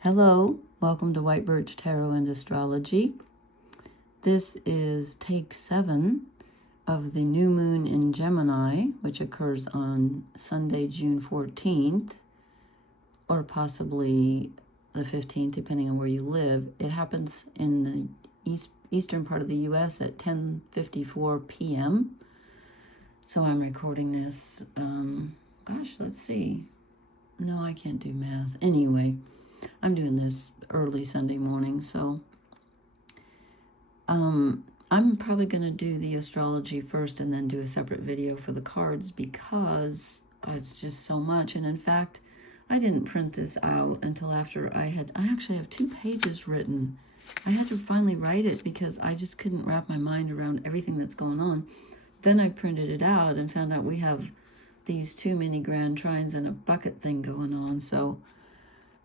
Hello, welcome to White Birch Tarot and Astrology. This is take 7 of the new moon in Gemini, which occurs on Sunday, June 14th, or possibly the 15th, depending on where you live. It happens in the eastern part of the U.S. at 10:54 p.m. So I'm recording this, let's see. No, I can't do math. Anyway, I'm doing this early Sunday morning, so I'm probably going to do the astrology first and then do a separate video for the cards because it's just so much. And in fact, I didn't print this out until after I actually have 2 pages written. I had to finally write it because I just couldn't wrap my mind around everything that's going on. Then I printed it out and found out we have these 2 mini grand trines and a bucket thing going on, so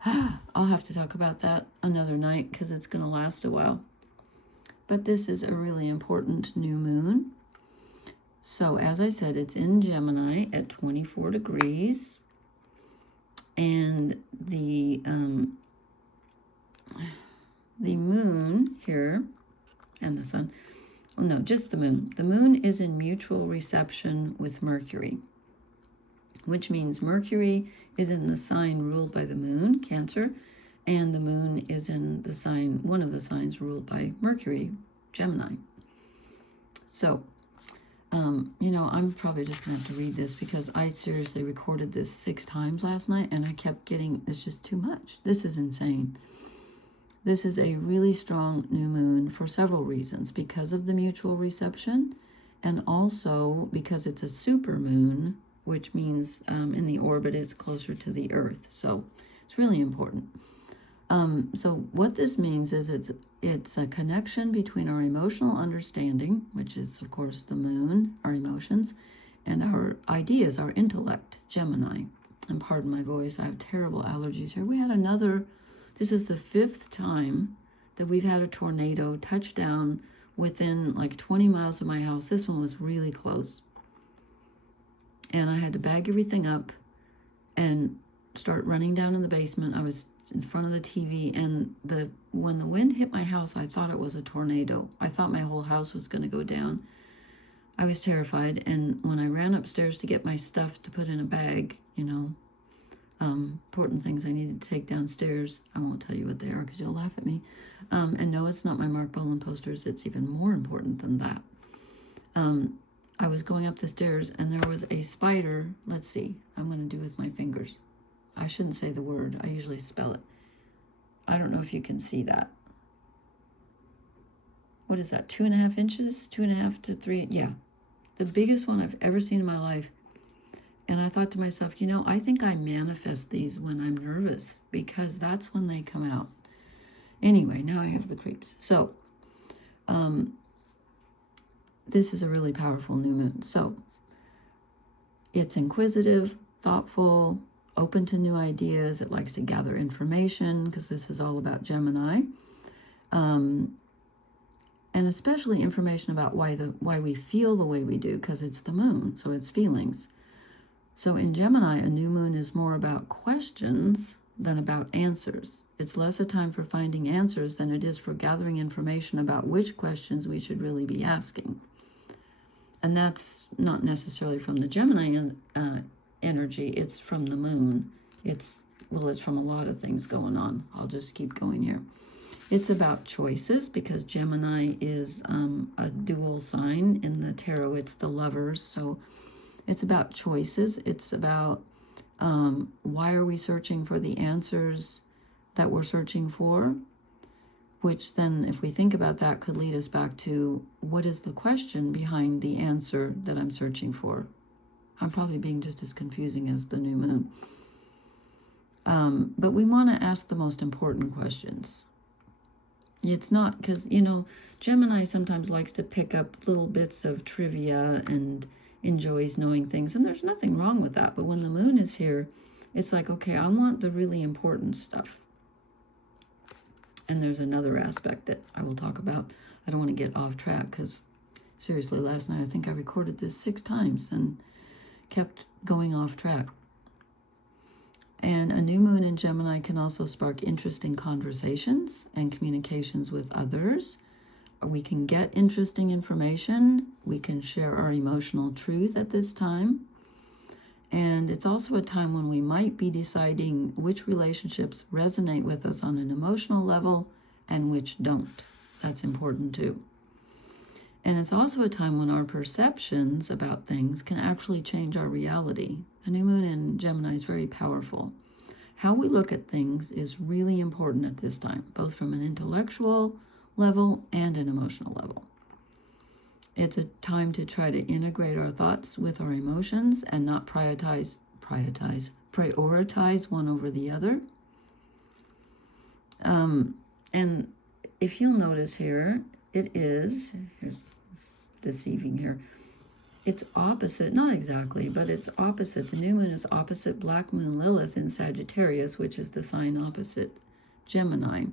I'll have to talk about that another night because it's going to last a while. But this is a really important new moon. So as I said, it's in Gemini at 24 degrees. And the moon here, and the sun, well, no, just the moon. The moon is in mutual reception with Mercury, which means Mercury is in the sign ruled by the moon, Cancer, and the moon is in the sign, one of the signs ruled by Mercury, Gemini. So, I'm probably just going to have to read this because I seriously recorded this 6 times last night and I kept getting, it's just too much. This is insane. This is a really strong new moon for several reasons, because of the mutual reception and also because it's a super moon, which means in the orbit it's closer to the Earth. So it's really important. So what this means is it's a connection between our emotional understanding, which is of course the moon, our emotions, and our ideas, our intellect, Gemini. And pardon my voice, I have terrible allergies here. We had this is the 5th time that we've had a tornado touch down within like 20 miles of my house. This one was really close. And I had to bag everything up and start running down in the basement. I was in front of the TV, and when the wind hit my house, I thought it was a tornado. I thought my whole house was going to go down. I was terrified, and when I ran upstairs to get my stuff to put in a bag, important things I needed to take downstairs, I won't tell you what they are because you'll laugh at me. And no, it's not my Mark Bolan posters. It's even more important than that. I was going up the stairs and there was a spider. Let's see. I'm going to do with my fingers. I shouldn't say the word. I usually spell it. I don't know if you can see that. What is that? 2.5 inches? 2.5 to 3? Yeah. The biggest one I've ever seen in my life. And I thought to myself, I think I manifest these when I'm nervous because that's when they come out. Anyway, now I have the creeps. So, this is a really powerful new moon. So it's inquisitive, thoughtful, open to new ideas. It likes to gather information because this is all about Gemini. And especially information about why we feel the way we do, because it's the moon, so it's feelings. So in Gemini, a new moon is more about questions than about answers. It's less a time for finding answers than it is for gathering information about which questions we should really be asking. And that's not necessarily from the Gemini energy, it's from the moon. It's from a lot of things going on. I'll just keep going here. It's about choices because Gemini is a dual sign in the tarot. It's the lovers, so it's about choices. It's about why are we searching for the answers that we're searching for, which then, if we think about that, could lead us back to what is the question behind the answer that I'm searching for. I'm probably being just as confusing as the new moon. But we want to ask the most important questions. It's not because, Gemini sometimes likes to pick up little bits of trivia and enjoys knowing things. And there's nothing wrong with that. But when the moon is here, it's like, okay, I want the really important stuff. And there's another aspect that I will talk about. I don't want to get off track because, seriously, last night I think I recorded this 6 times and kept going off track. And a new moon in Gemini can also spark interesting conversations and communications with others. We can get interesting information. We can share our emotional truth at this time. And it's also a time when we might be deciding which relationships resonate with us on an emotional level and which don't. That's important too. And it's also a time when our perceptions about things can actually change our reality. The new moon in Gemini is very powerful. How we look at things is really important at this time, both from an intellectual level and an emotional level. It's a time to try to integrate our thoughts with our emotions and not prioritize one over the other. And if you'll notice here, here's deceiving here. It's opposite, not exactly, but it's opposite. The new moon is opposite Black Moon Lilith in Sagittarius, which is the sign opposite Gemini.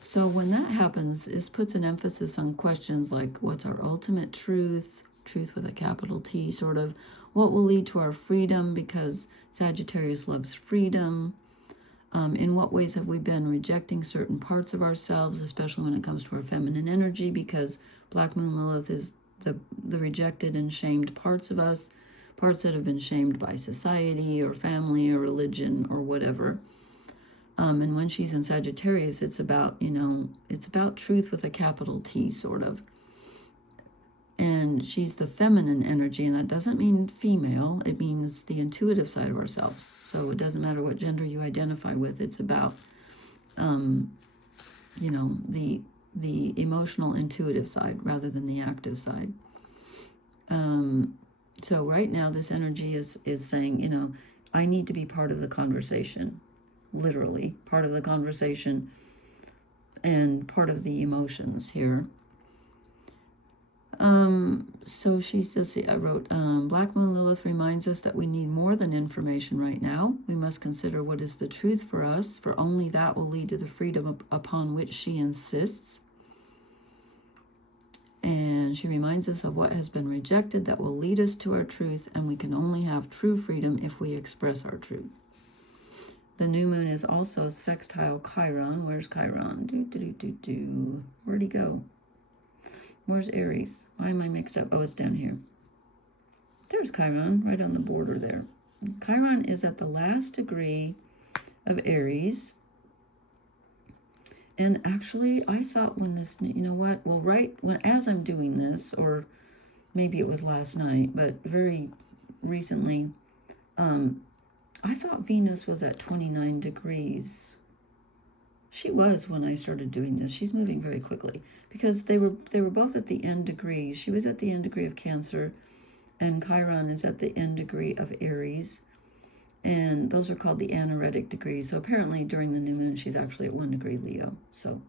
So when that happens, this puts an emphasis on questions like what's our ultimate truth, truth with a capital T, sort of, what will lead to our freedom, because Sagittarius loves freedom. In what ways have we been rejecting certain parts of ourselves, especially when it comes to our feminine energy, because Black Moon Lilith is the rejected and shamed parts of us, parts that have been shamed by society or family or religion or whatever. And when she's in Sagittarius, it's about, it's about truth with a capital T, sort of. And she's the feminine energy, and that doesn't mean female. It means the intuitive side of ourselves. So it doesn't matter what gender you identify with. It's about, the emotional, intuitive side rather than the active side. So right now, this energy is saying, I need to be part of the conversation. Literally part of the conversation and part of the emotions here. So she says, I wrote, Black Moon Lilith reminds us that we need more than information right now. We must consider what is the truth for us, for only that will lead to the freedom upon which she insists. And she reminds us of what has been rejected that will lead us to our truth, and we can only have true freedom if we express our truth. The new moon is also sextile Chiron. Where's Chiron? Where'd he go? Where's Aries? Why am I mixed up? Oh, it's down here. There's Chiron, right on the border there. Chiron is at the last degree of Aries. And actually, I thought when this, as I'm doing this, or maybe it was last night, but very recently, I thought Venus was at 29 degrees. She was when I started doing this. She's moving very quickly because they were both at the end degrees. She was at the end degree of Cancer, and Chiron is at the end degree of Aries. And those are called the anaretic degrees. So apparently during the new moon, she's actually at 1 degree Leo. So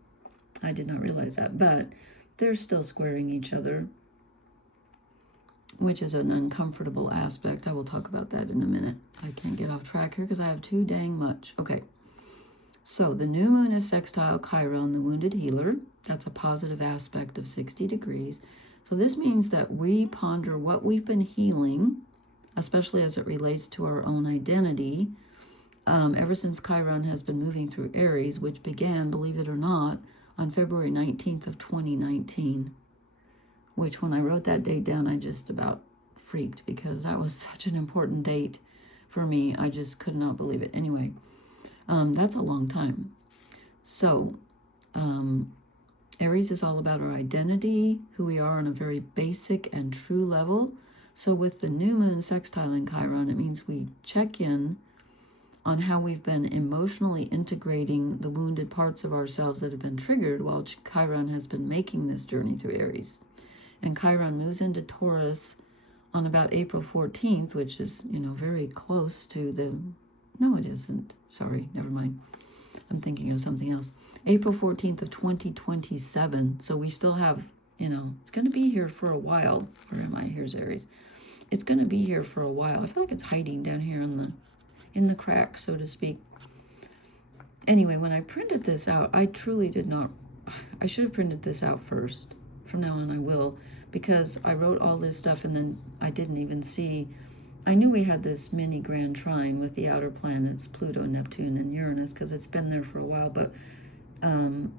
I did not realize that. But they're still squaring each other, which is an uncomfortable aspect. I will talk about that in a minute. I can't get off track here because I have too dang much. Okay. So the new moon is sextile Chiron, the wounded healer. That's a positive aspect of 60 degrees. So this means that we ponder what we've been healing, especially as it relates to our own identity, ever since Chiron has been moving through Aries, which began, believe it or not, on February 19th of 2019, which when I wrote that date down, I just about freaked because that was such an important date for me. I just could not believe it. Anyway, that's a long time. So Aries is all about our identity, who we are on a very basic and true level. So with the new moon sextiling Chiron, it means we check in on how we've been emotionally integrating the wounded parts of ourselves that have been triggered while Chiron has been making this journey through Aries. And Chiron moves into Taurus on about April 14th, which is, very close to the... No, it isn't. Sorry, never mind. I'm thinking of something else. April 14th of 2027. So we still have, it's going to be here for a while. Where am I? Here's Aries. It's going to be here for a while. I feel like it's hiding down here in the crack, so to speak. Anyway, when I printed this out, I truly did not... I should have printed this out first. From now on, I will, because I wrote all this stuff and then I didn't even see I knew we had this mini grand trine with the outer planets, Pluto, Neptune, and Uranus, because it's been there for a while, but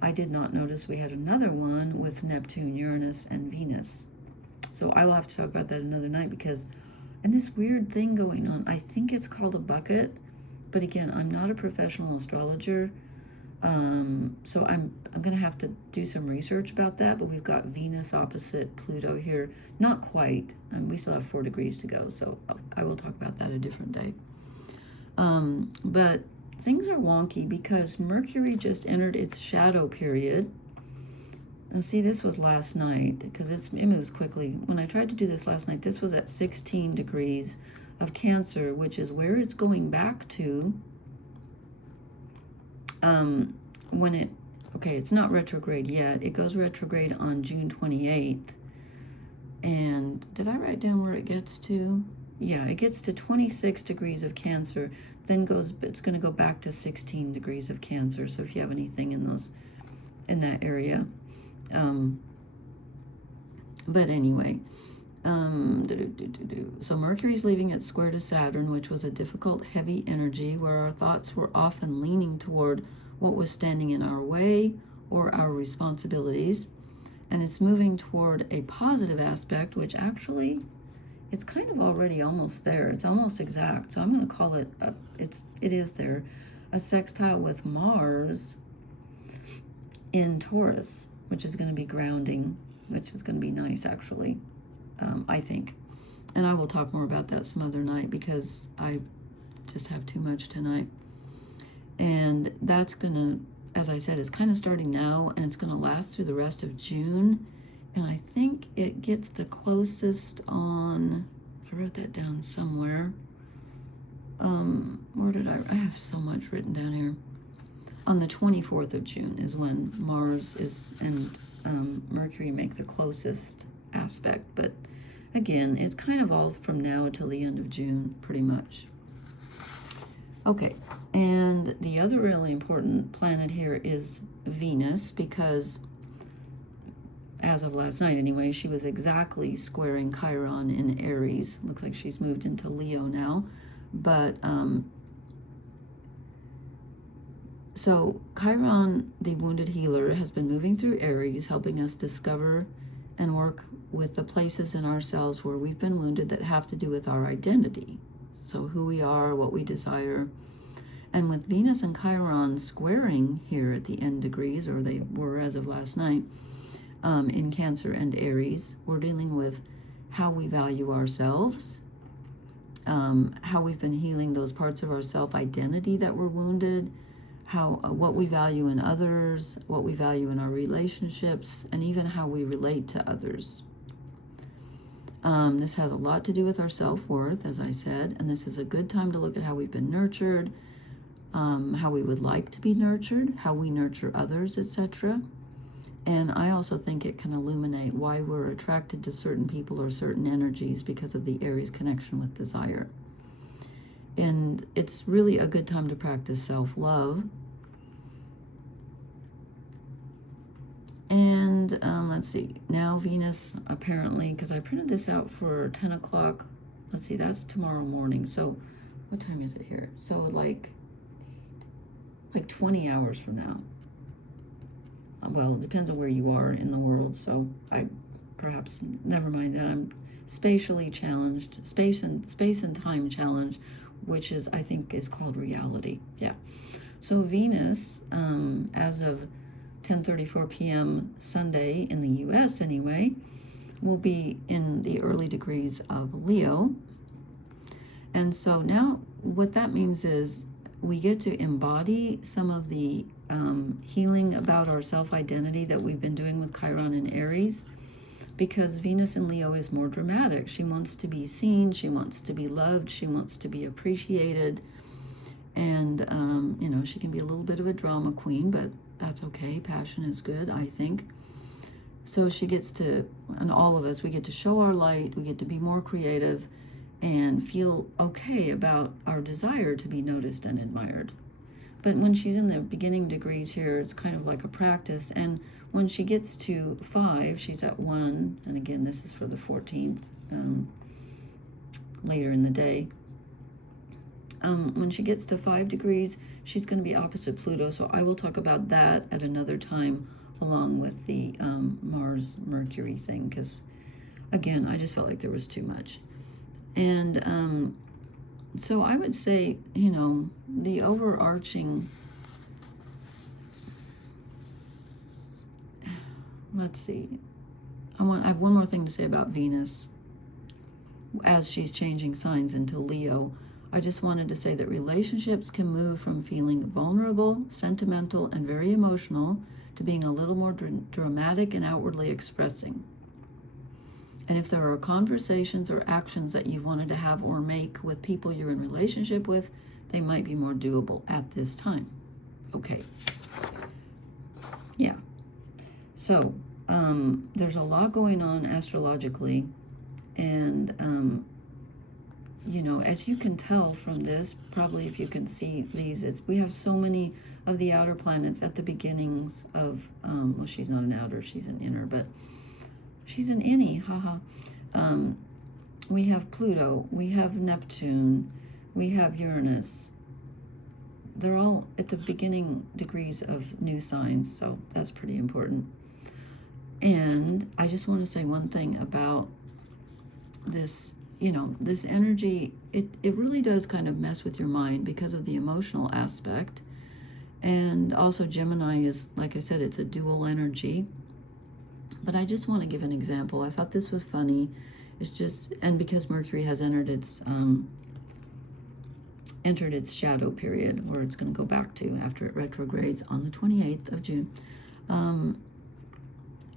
I did not notice we had another one with Neptune, Uranus, and Venus. So I will have to talk about that another night, because, and this weird thing going on, I think it's called a bucket, but again, I'm not a professional astrologer, so I'm going to have to do some research about that, but we've got Venus opposite Pluto here. Not quite. We still have 4 degrees to go, so I will talk about that a different day. But things are wonky because Mercury just entered its shadow period. And see, this was last night, because it moves quickly. When I tried to do this last night, this was at 16 degrees of Cancer, which is where it's going back to when it, okay, it's not retrograde yet. It goes retrograde on June 28th. And did I write down where it gets to? Yeah, it gets to 26 degrees of Cancer, then it's going to go back to 16 degrees of Cancer. So if you have anything in that area. But anyway, so Mercury's leaving its square to Saturn, which was a difficult, heavy energy where our thoughts were often leaning toward what was standing in our way or our responsibilities. And it's moving toward a positive aspect, which actually, it's kind of already almost there. It's almost exact. So I'm going to call it, it is there, a sextile with Mars in Taurus, which is going to be grounding, which is going to be nice, actually, I think. And I will talk more about that some other night, because I just have too much tonight. And that's going to, as I said, it's kind of starting now, and it's going to last through the rest of June. And I think it gets the closest on, I wrote that down somewhere. Where did I have so much written down here. On the 24th of June is when Mars and Mercury make the closest aspect. But again, it's kind of all from now till the end of June, pretty much. Okay, and the other really important planet here is Venus, because as of last night anyway, she was exactly squaring Chiron in Aries. Looks like she's moved into Leo now. But so Chiron, the wounded healer, has been moving through Aries, helping us discover and work with the places in ourselves where we've been wounded that have to do with our identity. So who we are, what we desire. And with Venus and Chiron squaring here at the end degrees, or they were as of last night, in Cancer and Aries, we're dealing with how we value ourselves, how we've been healing those parts of our self-identity that were wounded, what we value in others, what we value in our relationships, and even how we relate to others. This has a lot to do with our self-worth, as I said, and this is a good time to look at how we've been nurtured, how we would like to be nurtured, how we nurture others, etc. And I also think it can illuminate why we're attracted to certain people or certain energies, because of the Aries connection with desire. And it's really a good time to practice self-love. And let's see, now Venus, apparently, because I printed this out for 10 o'clock. Let's see, that's tomorrow morning. So what time is it here? So like 20 hours from now. Well, it depends on where you are in the world. So perhaps, never mind that. I'm spatially challenged, space and time challenged, which is, I think, is called reality. Yeah. So Venus, as of 10:34 p.m. Sunday in the U.S. anyway, will be in the early degrees of Leo. And so now what that means is we get to embody some of the healing about our self-identity that we've been doing with Chiron and Aries, because Venus in Leo is more dramatic. She wants to be seen, she wants to be loved, she wants to be appreciated, and you know, she can be a little bit of a drama queen, but that's okay. Passion is good, I think. So she gets to, and all of us, we get to show our light, we get to be more creative and feel okay about our desire to be noticed and admired. But when she's in the beginning degrees here, it's kind of like a practice. And when she gets to 5, she's at 1. And again, this is for the 14th later in the day. When she gets to 5 degrees, she's going to be opposite Pluto, so I will talk about that at another time along with the Mars-Mercury thing, because, again, I just felt like there was too much. And so I would say, you know, the overarching, let's see, I have one more thing to say about Venus as she's changing signs into Leo. I just wanted to say that relationships can move from feeling vulnerable, sentimental, and very emotional to being a little more dramatic and outwardly expressing. And if there are conversations or actions that you've wanted to have or make with people you're in relationship with, they might be more doable at this time. Okay. Yeah. So, there's a lot going on astrologically, and you know, as you can tell from this, probably if you can see these, we have so many of the outer planets at the beginnings of, well, she's not an outer, she's an inner, but she's an innie, haha. We have Pluto, we have Neptune, we have Uranus. They're all at the beginning degrees of new signs, so that's pretty important. And I just want to say one thing about this. You know, this energy, it really does kind of mess with your mind because of the emotional aspect. And also Gemini is, like I said, it's a dual energy. But I just want to give an example. I thought this was funny. It's just, and because Mercury has entered its shadow period, where it's going to go back to after it retrogrades on the 28th of June.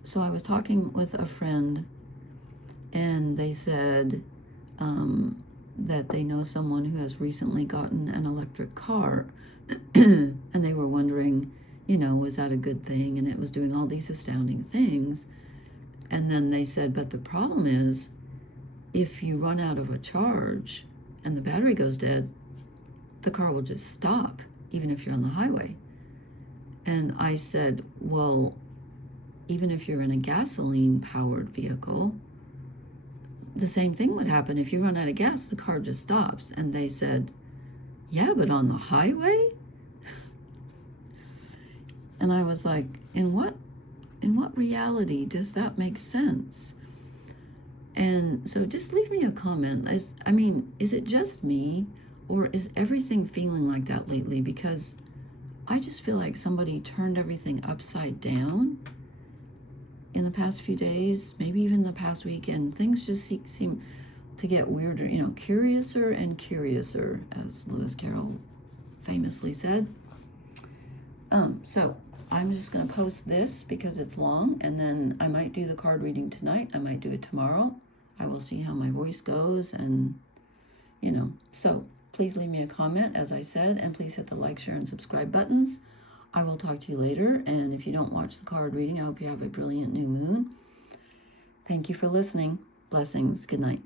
So I was talking with a friend, and they said that they know someone who has recently gotten an electric car, and they were wondering, you know, was that a good thing? And it was doing all these astounding things. And then they said, but the problem is, if you run out of a charge and the battery goes dead, the car will just stop, even if you're on the highway. And I said, well, even if you're in a gasoline-powered vehicle, the same thing would happen. If you run out of gas, the car just stops. And they said, yeah, but on the highway? And I was like, in what reality does that make sense? And so just leave me a comment. Is it just me, or is everything feeling like that lately? Because I just feel like somebody turned everything upside down in the past few days, maybe even the past week, and things just seem to get weirder, you know, curiouser and curiouser, as Lewis Carroll famously said. So I'm just going to post this because it's long, and then I might do the card reading tonight. I might do it tomorrow. I will see how my voice goes, and, you know, so please leave me a comment, as I said, and please hit the like, share, and subscribe buttons. I will talk to you later, and if you don't watch the card reading, I hope you have a brilliant new moon. Thank you for listening. Blessings. Good night.